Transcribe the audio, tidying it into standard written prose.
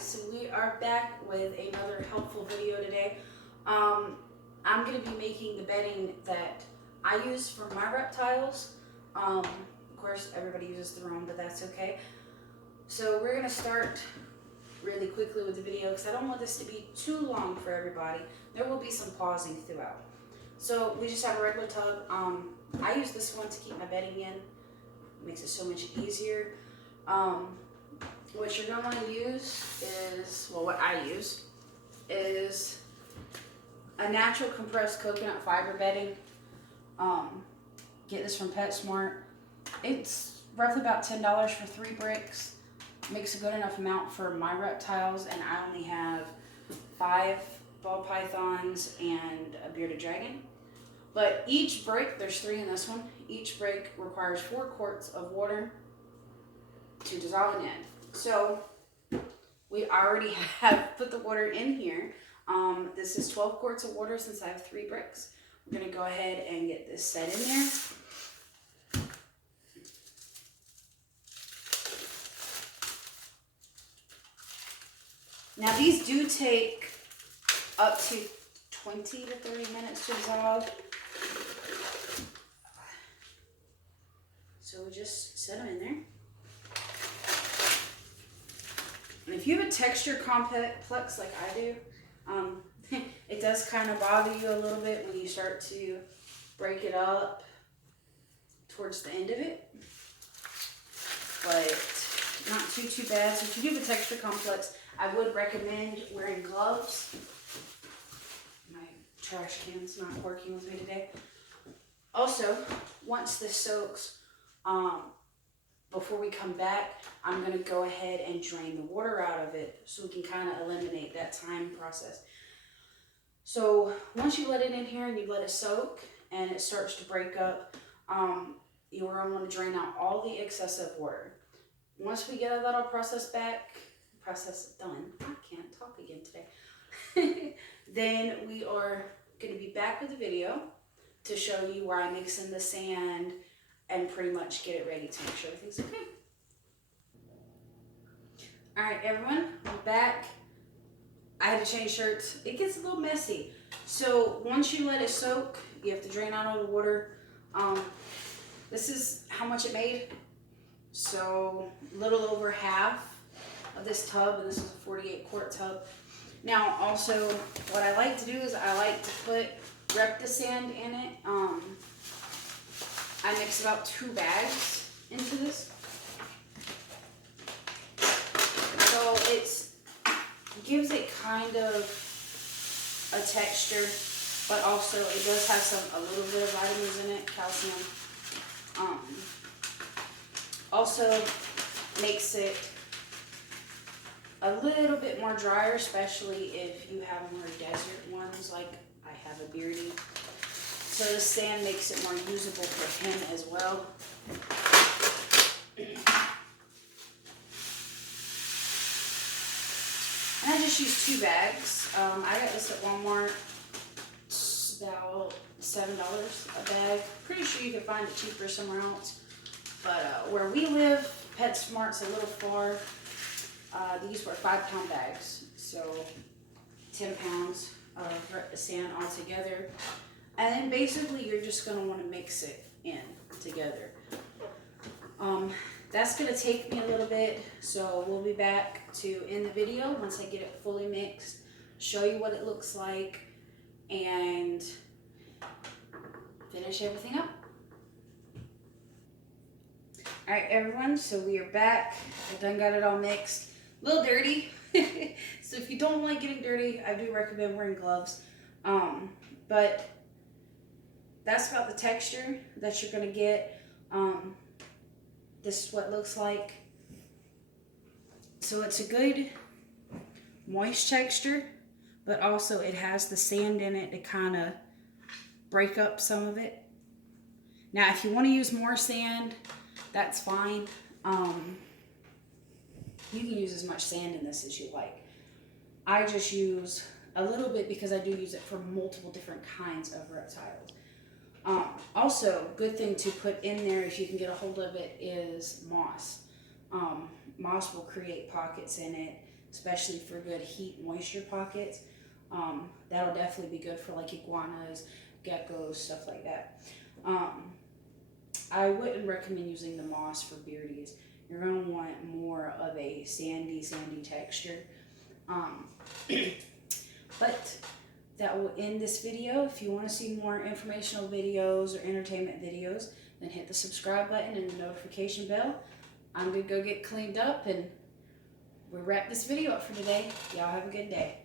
guys, we are back with another helpful video today. I'm going to be making the bedding that I use for my reptiles. Of course, everybody uses their own, but that's okay. So we're going to start really quickly with the video because I don't want this to be too long for everybody. There will be some pausing throughout. So we just have a regular tub. I use this one to keep my bedding in. It makes it so much easier. What you're going to want to use is, well, what I use is a natural compressed coconut fiber bedding. Get this from PetSmart. It's roughly about $10 for 3 bricks. Makes a good enough amount for my reptiles, and I only have 5 ball pythons and a bearded dragon. But each brick, there's 3 in this one, each brick requires 4 quarts of water to dissolve it in. So we already have put the water in here. This is 12 quarts of water since I have 3 bricks. We're going to go ahead and get this set in there. Now these do take up to 20 to 30 minutes to dissolve. So we just set them in there. And if you have a texture complex like I do, it does kind of bother you a little bit when you start to break it up towards the end of it. But not too bad. So if you do have a texture complex, I would recommend wearing gloves. My trash can's not working with me today. Also, once this soaks, before we come back, I'm going to go ahead and drain the water out of it so we can kind of eliminate that time process. So once you let it in here and you let it soak and it starts to break up, you're going to want to drain out all the excessive water. Once we get that all process done, I can't talk again today, then we are going to be back with the video to show you where I mix in the sand and pretty much get it ready to make sure everything's okay. Alright everyone, I'm back. I had to change shirts. It gets a little messy. So once you let it soak, you have to drain out all the water. This is how much it made. So a little over half of this tub, and this is a 48 quart tub. Now also, what I like to do is I like to put reptasand in it. I mix about 2 bags into this. So it gives it kind of a texture, but also it does have a little bit of vitamins in it, calcium. Also makes it a little bit more drier, especially if you have more desert ones like I have a beardie. So the sand makes it more usable for him as well. And I just use 2 bags. I got this at Walmart. It's about $7 a bag. Pretty sure you can find it cheaper somewhere else. But where we live, PetSmart's a little far. These were 5-pound bags. So 10 pounds of sand all together. And then basically you're just going to want to mix it in together. That's going to take me a little bit, so we'll be back to end the video once I get it fully mixed, show you what it looks like, and finish everything up. Alright everyone, so we are back. I done got it all mixed. A little dirty. So if you don't like getting dirty, I do recommend wearing gloves. But that's about the texture that you're going to get. This is what it looks like. So it's a good moist texture, but also it has the sand in it to kind of break up some of it. Now if you want to use more sand, that's fine. You can use as much sand in this as you like. I just use a little bit because I do use it for multiple different kinds of reptiles. Also, good thing to put in there if you can get a hold of it is moss. Moss will create pockets in it especially for good heat moisture pockets. That'll definitely be good for like iguanas, geckos, stuff like that. I wouldn't recommend using the moss for beardies. You're going to want more of a sandy texture. But that will end this video. If you want to see more informational videos or entertainment videos, then hit the subscribe button and the notification bell. I'm going to go get cleaned up and we'll wrap this video up for today. Y'all have a good day.